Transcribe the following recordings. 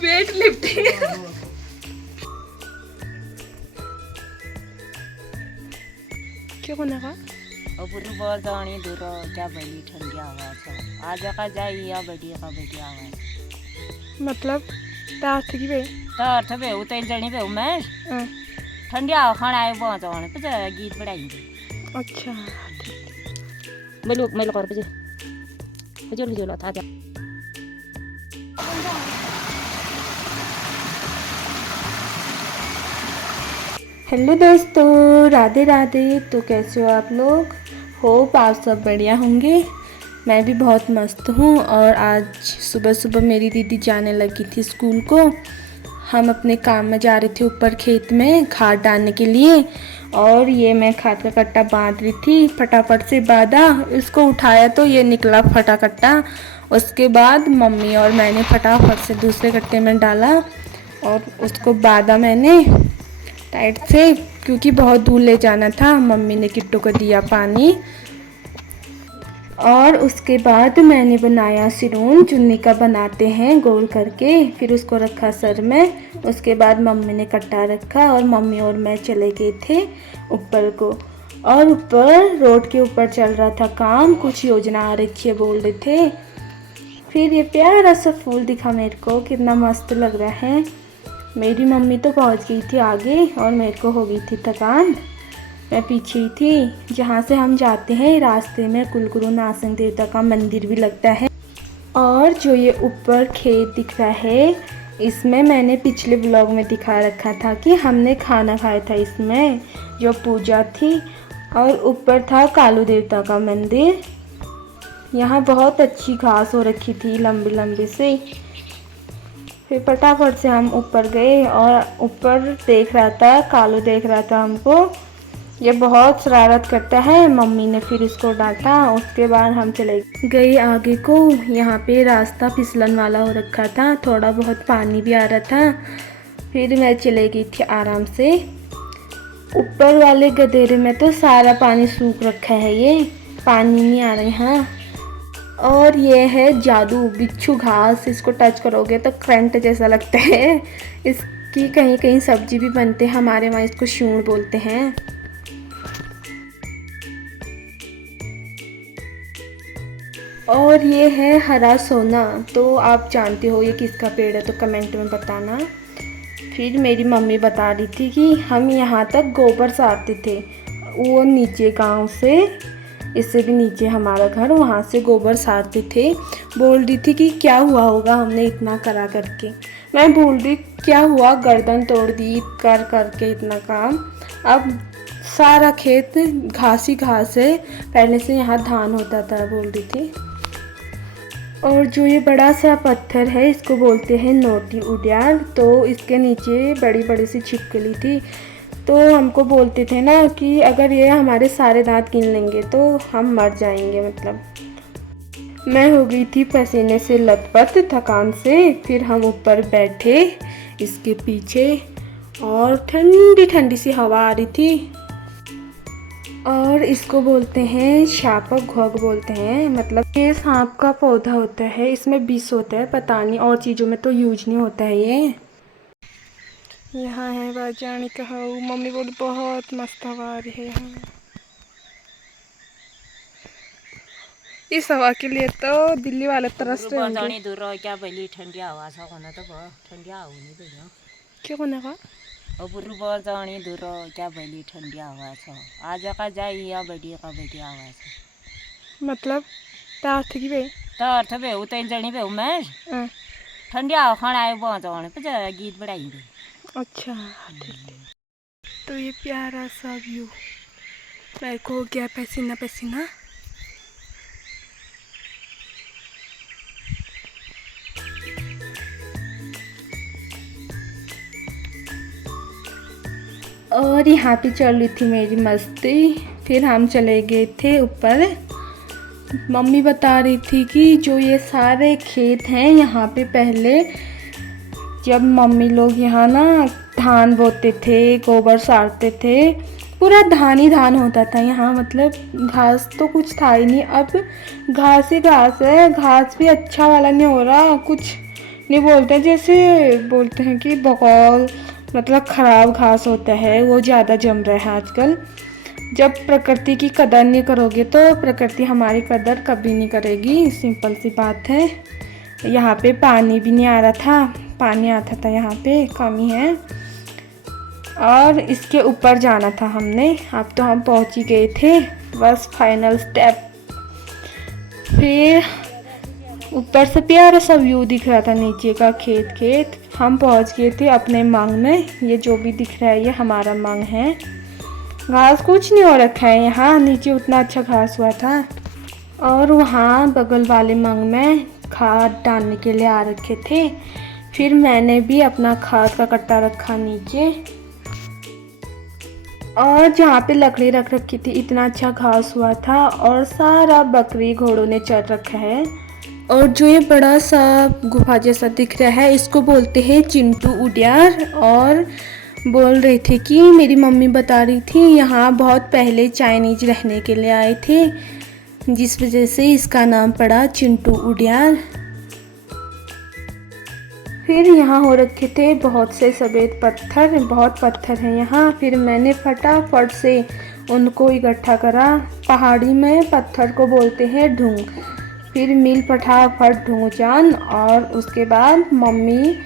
Weight lifting. क्या बनेगा? और जानी दूर क्या बड़ी ठंडी आवाज आज का जाई या बड़ी आवाज मतलब तार की बे तो अर्थ बे उते जणी बे मैं ठंडी आवाज खाना आए बहुत जाने पे गीत बढ़ाएंगे। अच्छा मैं लोग और पे जो था जा हेलो दोस्तों, राधे राधे। तो कैसे हो आप लोग? होप आप सब बढ़िया होंगे। मैं भी बहुत मस्त हूँ। और आज सुबह सुबह मेरी दीदी जाने लगी थी स्कूल को। हम अपने काम में जा रहे थे ऊपर खेत में खाद डालने के लिए। और ये मैं खाद का कट्टा बांध रही थी, फटाफट से बांधा। इसको उठाया तो ये निकला फटा कट्टा। उसके बाद मम्मी और मैंने फटाफट से दूसरे कट्टे में डाला और उसको बांधा मैंने टाइट से, क्योंकि बहुत दूर ले जाना था। मम्मी ने किट्टू को दिया पानी और उसके बाद मैंने बनाया सिरून, चुन्नी का बनाते हैं गोल करके, फिर उसको रखा सर में। उसके बाद मम्मी ने कट्टा रखा और मम्मी और मैं चले गए थे ऊपर को। और ऊपर रोड के ऊपर चल रहा था काम, कुछ योजना आ रखी है बोल रहे थे। फिर ये प्यारा सा फूल दिखा मेरे को, कितना मस्त लग रहा है। मेरी मम्मी तो पहुंच गई थी आगे और मेरे को हो गई थी थकान। मैं पीछे ही थी। जहाँ से हम जाते हैं रास्ते में कुलगुरु नारसिंह देवता का मंदिर भी लगता है। और जो ये ऊपर खेत दिख रहा है, इसमें मैंने पिछले ब्लॉग में दिखा रखा था कि हमने खाना खाया था इसमें, जो पूजा थी। और ऊपर था कालू देवता का मंदिर। यहाँ बहुत अच्छी घास हो रखी थी, लंबी लंबी सी। फिर फटाफट से हम ऊपर गए और ऊपर देख रहा था, कालू देख रहा था हमको। ये बहुत शरारत करता है। मम्मी ने फिर इसको डांटा। उसके बाद हम चले गए आगे को। यहाँ पे रास्ता फिसलन वाला हो रखा था, थोड़ा बहुत पानी भी आ रहा था। फिर मैं चले गई थी आराम से। ऊपर वाले गधेरे में तो सारा पानी सूख रखा है, ये पानी नहीं आ रहा यहाँ। और ये है जादू बिच्छू घास, इसको टच करोगे तो करंट जैसा लगता है। इसकी कहीं कहीं सब्जी भी बनते हैं, हमारे वहाँ इसको शूण बोलते हैं। और ये है हरा सोना, तो आप जानते हो ये किसका पेड़ है तो कमेंट में बताना। फिर मेरी मम्मी बता रही थी कि हम यहाँ तक गोबर सारते थे, वो नीचे गांव से, इससे भी नीचे हमारा घर, वहाँ से गोबर सारते थे। बोल रही थी कि क्या हुआ होगा हमने इतना करा करके। मैं बोल रही क्या हुआ, गर्दन तोड़ दी कर करके इतना काम। अब सारा खेत घास ही घास है, पहले से यहाँ धान होता था बोल रही थी। और जो ये बड़ा सा पत्थर है इसको बोलते हैं नोटी उड़ियाल। तो इसके नीचे बड़ी बड़ी सी छिपकली थी। तो हमको बोलते थे ना कि अगर ये हमारे सारे दांत गिन लेंगे तो हम मर जाएंगे। मतलब मैं हो गई थी पसीने से लथपथ थकान से। फिर हम ऊपर बैठे इसके पीछे और ठंडी ठंडी सी हवा आ रही थी। और इसको बोलते हैं शापक घोग बोलते हैं। मतलब ये सांप का पौधा होता है, इसमें विष होता है, पता नहीं और चीज़ों में तो यूज नहीं होता है ये। यहाँ है बाजानी का हाउ, मम्मी बोली बहुत मस्त हवा आ रही है यहाँ। इस हवा के लिए तो दिल्ली वाले तरस रहे होंगे। दूर क्या बड़ी ठंडी आवाज होना तो बहुत ठंडी आवाज नहीं बढ़िया क्या बनेगा? और जानी दूर क्या बड़ी ठंडी आवाज आज का जाई या बड़ी आवाज मतलब तार की बे तो अर्थ बे उते जणी बे मैं ठंडी आवाज खाना आए बहुत जाने पे गीत बढ़ाएंगे। अच्छा ठीक है। तो ये प्यारा सा व्यू, मेरे को हो गया पसीना पसीना। और यहाँ पे चल रही थी मेरी मस्ती। फिर हम चले गए थे ऊपर। मम्मी बता रही थी कि जो ये सारे खेत हैं यहाँ पे पहले जब मम्मी लोग यहाँ ना धान बोते थे, गोबर सारते थे, पूरा धान ही धान होता था यहाँ, मतलब घास तो कुछ था ही नहीं। अब घास ही घास है, घास भी अच्छा वाला नहीं हो रहा, कुछ नहीं बोलते, जैसे बोलते हैं कि बकौल, मतलब ख़राब घास होता है, वो ज़्यादा जम रहा है आजकल। जब प्रकृति की कदर नहीं करोगे तो प्रकृति हमारी कदर कभी नहीं करेगी, सिंपल सी बात है। यहाँ पे पानी भी नहीं आ रहा था, पानी आता था यहाँ पे, कमी है। और इसके ऊपर जाना था हमने, अब तो हम पहुँच ही गए थे, बस फाइनल स्टेप। फिर ऊपर से प्यारा सा व्यू दिख रहा था, नीचे का खेत। हम पहुँच गए थे अपने मांग में। ये जो भी दिख रहा है ये हमारा मांग है। घास कुछ नहीं हो रखा है यहाँ, नीचे उतना अच्छा घास हुआ था। और वहाँ बगल वाले मांग में खाद डालने के लिए आ रखे थे। फिर मैंने भी अपना खाद का कट्टा रखा नीचे, और जहाँ पे लकड़ी रख रखी थी इतना अच्छा घास हुआ था, और सारा बकरी घोड़ों ने चर रखा है। और जो ये बड़ा सा गुफा जैसा दिख रहा है इसको बोलते हैं चिंटू उड़ियार। और बोल रही थी कि मेरी मम्मी बता रही थी यहाँ बहुत पहले चाइनीज रहने के लिए आए थे, जिस वजह से इसका नाम पड़ा चिंटू उड़ियार। फिर यहाँ हो रखे थे बहुत से सफ़ेद पत्थर, बहुत पत्थर हैं यहाँ। फिर मैंने फटाफट से उनको इकट्ठा करा। पहाड़ी में पत्थर को बोलते हैं ढूंग। फिर मिल फटाफट ढूंगचान, और उसके बाद मम्मी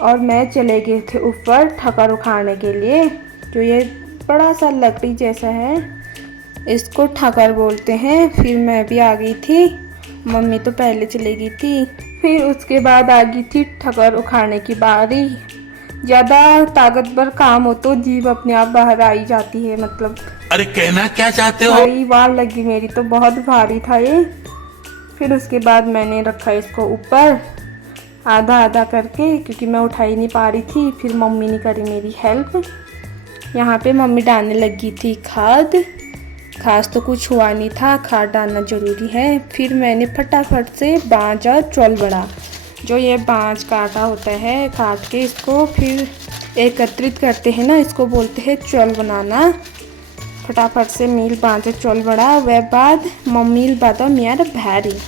और मैं चले गए थे ऊपर ठकर उखाड़ने के लिए। जो ये बड़ा सा लकड़ी जैसा है इसको ठकर बोलते हैं। फिर मैं भी आ गई थी, मम्मी तो पहले चली गई थी। फिर उसके बाद आ गई थी ठकर उखाड़ने की बारी। ज़्यादा ताकतवर काम हो तो जीभ अपने आप बाहर आई जाती है, मतलब अरे कहना क्या चाहते हो? भारी वार लगी मेरी तो, बहुत भारी था ये। फिर उसके बाद मैंने रखा इसको ऊपर आधा आधा करके, क्योंकि मैं उठा ही नहीं पा रही थी। फिर मम्मी ने करी मेरी हेल्प। यहाँ पे मम्मी डालने लगी थी खाद। खास तो कुछ हुआ नहीं था, खाद डालना ज़रूरी है। फिर मैंने फटाफट से बाँझ और चौल बड़ा, जो ये बाँझ काटा होता है, काट के इसको फिर एकत्रित करते हैं ना, इसको बोलते हैं चौल बनाना। फटाफट से मील बाँझ चौल बड़ा, वह बाद मम्मी बादा मियार भारी।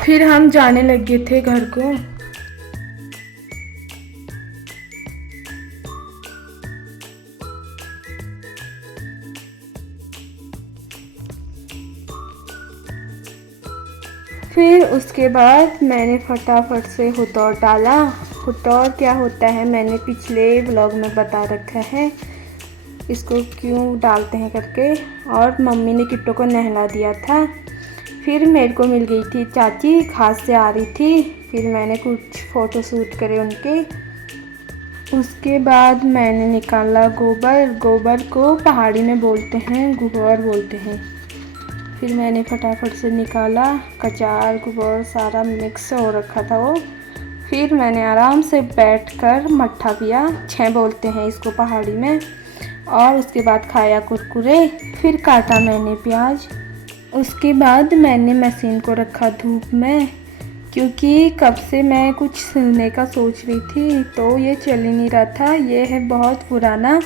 फिर हम जाने लगे थे घर को। फिर उसके बाद मैंने फटाफट से हुतौर डाला। हुतौर क्या होता है मैंने पिछले व्लॉग में बता रखा है, इसको क्यों डालते हैं करके। और मम्मी ने किट्टू को नहला दिया था। फिर मेरे को मिल गई थी चाची, घास से आ रही थी। फिर मैंने कुछ फ़ोटो शूट करे उनके। उसके बाद मैंने निकाला गोबर। गोबर को पहाड़ी में बोलते हैं गोबर बोलते हैं। फिर मैंने फटाफट से निकाला, कचार गोबर सारा मिक्स हो रखा था वो। फिर मैंने आराम से बैठकर मट्ठा पिया, छः बोलते हैं इसको पहाड़ी में। और उसके बाद खाया कुरकुरे। फिर काटा मैंने प्याज। उसके बाद मैंने मशीन को रखा धूप में, क्योंकि कब से मैं कुछ सिलने का सोच रही थी तो ये चल ही नहीं रहा था। ये है बहुत पुराना,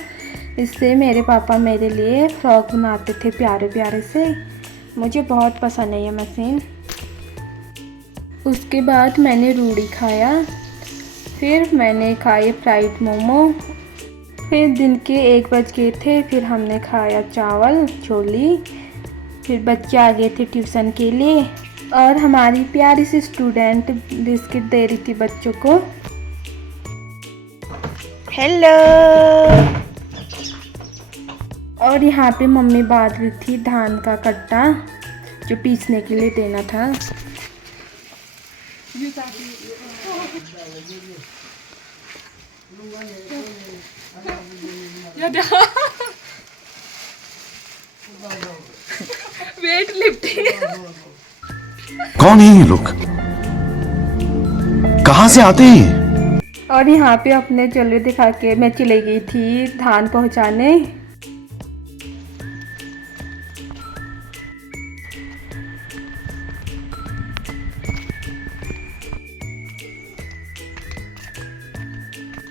इससे मेरे पापा मेरे लिए फ्रॉक बनाते थे प्यारे प्यारे से। मुझे बहुत पसंद है ये मशीन। उसके बाद मैंने रूड़ी खाया। फिर मैंने खाए फ्राइड मोमो। फिर दिन के 1 बज गए थे। फिर हमने खाया चावल छोली। फिर बच्चे आ गए थे ट्यूशन के लिए, और हमारी प्यारी सी स्टूडेंट बिस्किट दे रही थी बच्चों को। हेलो। और यहाँ पे मम्मी बांध रही थी धान का कट्टा, जो पीसने के लिए देना था। Weight lifting. कौन है ये लोग? कहां से आते हैं? और यहाँ पे अपने चले दिखा के मैं चली गई थी धान पहुँचाने।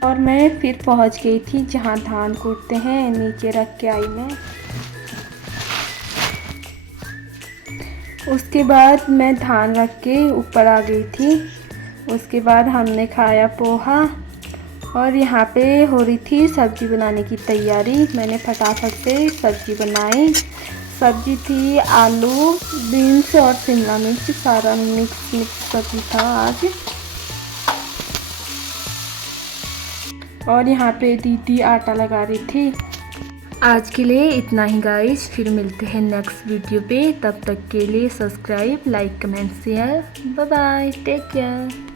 और मैं फिर पहुंच गई थी जहां धान कूटते हैं, नीचे रख के आई मैं। उसके बाद मैं धान रख के ऊपर आ गई थी। उसके बाद हमने खाया पोहा और यहाँ पे हो रही थी सब्ज़ी बनाने की तैयारी। मैंने फटाफट से सब्ज़ी बनाई। सब्ज़ी थी आलू, बीन्स और शिमला मिर्च, सारा मिक्स सब्ज़ी था आज। और यहाँ पे दीदी आटा लगा रही थी। आज के लिए इतना ही गाइस, फिर मिलते हैं नेक्स्ट वीडियो पे। तब तक के लिए subscribe, like, comment, share. Bye bye, take care.